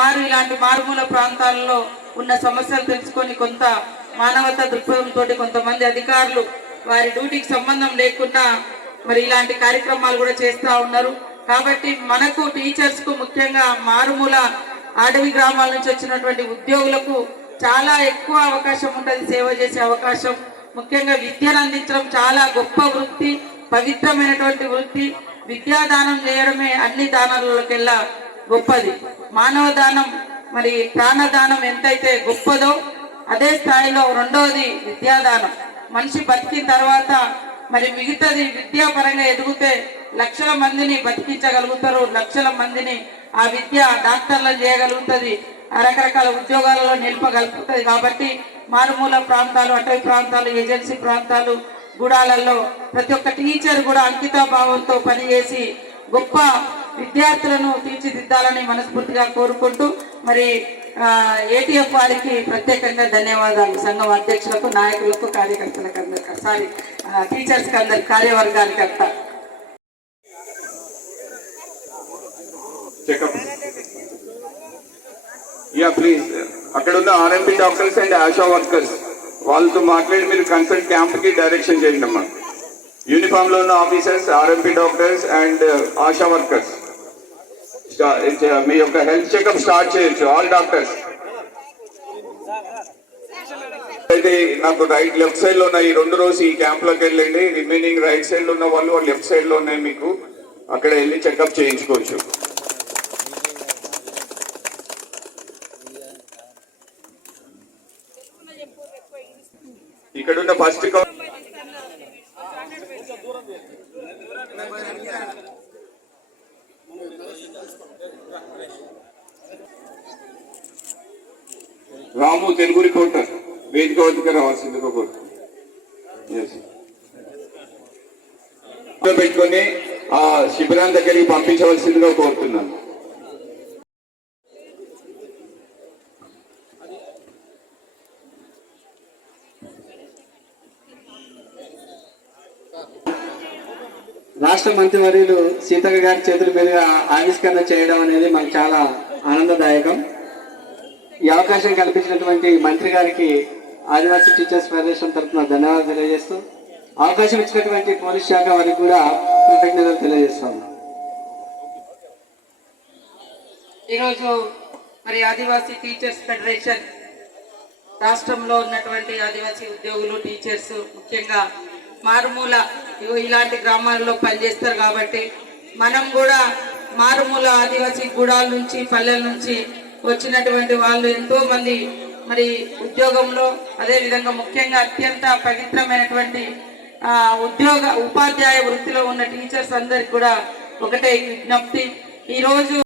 వారు ఇలాంటి మారుమూల ప్రాంతాల్లో ఉన్న సమస్యలు తెలుసుకొని కొంత మానవతా దృక్పథంతో కొంతమంది అధికారులు వారి డ్యూటీకి సంబంధం లేకుండా మరి ఇలాంటి కార్యక్రమాలు కూడా చేస్తూ ఉన్నారు. కాబట్టి మనకు టీచర్స్కు ముఖ్యంగా మారుమూల అడవి గ్రామాల నుంచి వచ్చినటువంటి ఉద్యోగులకు చాలా ఎక్కువ అవకాశం ఉంటుంది సేవ చేసే అవకాశం. ముఖ్యంగా విద్యను అందించడం చాలా గొప్ప వృత్తి పవిత్రమైనటువంటి వృత్తి. విద్యాదానం చేయడమే అన్ని దానాలలోకెల్లా గొప్పది. మానవ దానం మరి ప్రాణదానం ఎంతైతే గొప్పదో అదే స్థాయిలో రెండవది విద్యాదానం. మనిషి బతికిన తర్వాత మరి మిగతాది విద్యాపరంగా ఎదిగితే లక్షల మందిని బతికించగలుగుతారు లక్షల మందిని ఆ విద్య డాక్టర్లను చేయగలుగుతుంది రకరకాల ఉద్యోగాలలో నిలపగలుగుతుంది. కాబట్టి మారుమూల ప్రాంతాలు అటవీ ప్రాంతాలు ఏజెన్సీ ప్రాంతాలు గుడాలలో ప్రతి ఒక్క టీచర్ కూడా అంకితా భావంతో పనిచేసి గొప్ప విద్యార్థులను తీర్చిదిద్దాలని మనస్ఫూర్తిగా కోరుకుంటూ మరి ఏటీఎఫ్ వారికి ప్రత్యేకంగా ధన్యవాదాలు. సంఘం అధ్యక్షులకు నాయకులకు కార్యకర్తలకు అందరికీ సారీ టీచర్స్కి అందరి కార్యవర్గానికి అంతా. యా ప్లీజ్ అక్కడ ఉన్న RMP doctors and ASHA workers వాళ్ళతో మాట్లాడి మీరు కన్సల్ట్ క్యాంప్కి డైరెక్షన్ చేయండి అమ్మా. యూనిఫామ్లో ఉన్న officers RMP doctors and ASHA workers మీ యొక్క హెల్త్ చెకప్ స్టార్ట్ చేయొచ్చు ఆల్ డాక్టర్స్. అయితే నాకు రైట్ లెఫ్ట్ సైడ్లో ఉన్న ఈ రెండు రోజు ఈ క్యాంప్లోకి వెళ్ళండి. రిమైనింగ్ రైట్ సైడ్లో ఉన్న వాళ్ళు లెఫ్ట్ సైడ్లో ఉన్నాయి మీకు. అక్కడ వెళ్ళి చెకప్ చేయించుకోవచ్చు. ఇక్కడున్న ఫస్ట్ రాము తెలుగు రిపోర్టర్. వేదిక వద్దకు రావాల్సిందిగా కోరుతున్నాను పెట్టుకొని ఆ శిబిరాన్ని దగ్గరికి పంపించవలసిందిగా కోరుతున్నాను. రాష్ట్ర మంత్రివర్యులు సీతక్క గారి చేతుల మీదుగా ఆవిష్కరణ చేయడం అనేది మాకు చాలా ఆనందదాయకం. ఈ అవకాశం కల్పించినటువంటి మంత్రి గారికి ఆదివాసీ టీచర్స్ ఫెడరేషన్ తరఫున ధన్యవాదాలు తెలియజేస్తూ అవకాశం ఇచ్చినటువంటి పోలీస్ శాఖ వారికి కూడా కృతజ్ఞతలు తెలియజేస్తాము ఈరోజు మరి ఆదివాసీ టీచర్స్ ఫెడరేషన్ రాష్ట్రంలో ఉన్నటువంటి ఆదివాసీ ఉద్యోగులు టీచర్స్ ముఖ్యంగా మారుమూల ఇలాంటి గ్రామాల్లో పనిచేస్తారు కాబట్టి మనం కూడా మారుమూల ఆదివాసీ గూడాల నుంచి పల్లెల నుంచి వచ్చినటువంటి వాళ్ళు ఎంతో మంది మరి ఉద్యోగంలో అదేవిధంగా ముఖ్యంగా అత్యంత పవిత్రమైనటువంటి ఆ, ఉద్యోగ ఉపాధ్యాయ వృత్తిలో ఉన్న టీచర్స్ అందరికి కూడా ఒకటే విజ్ఞప్తి. ఈరోజు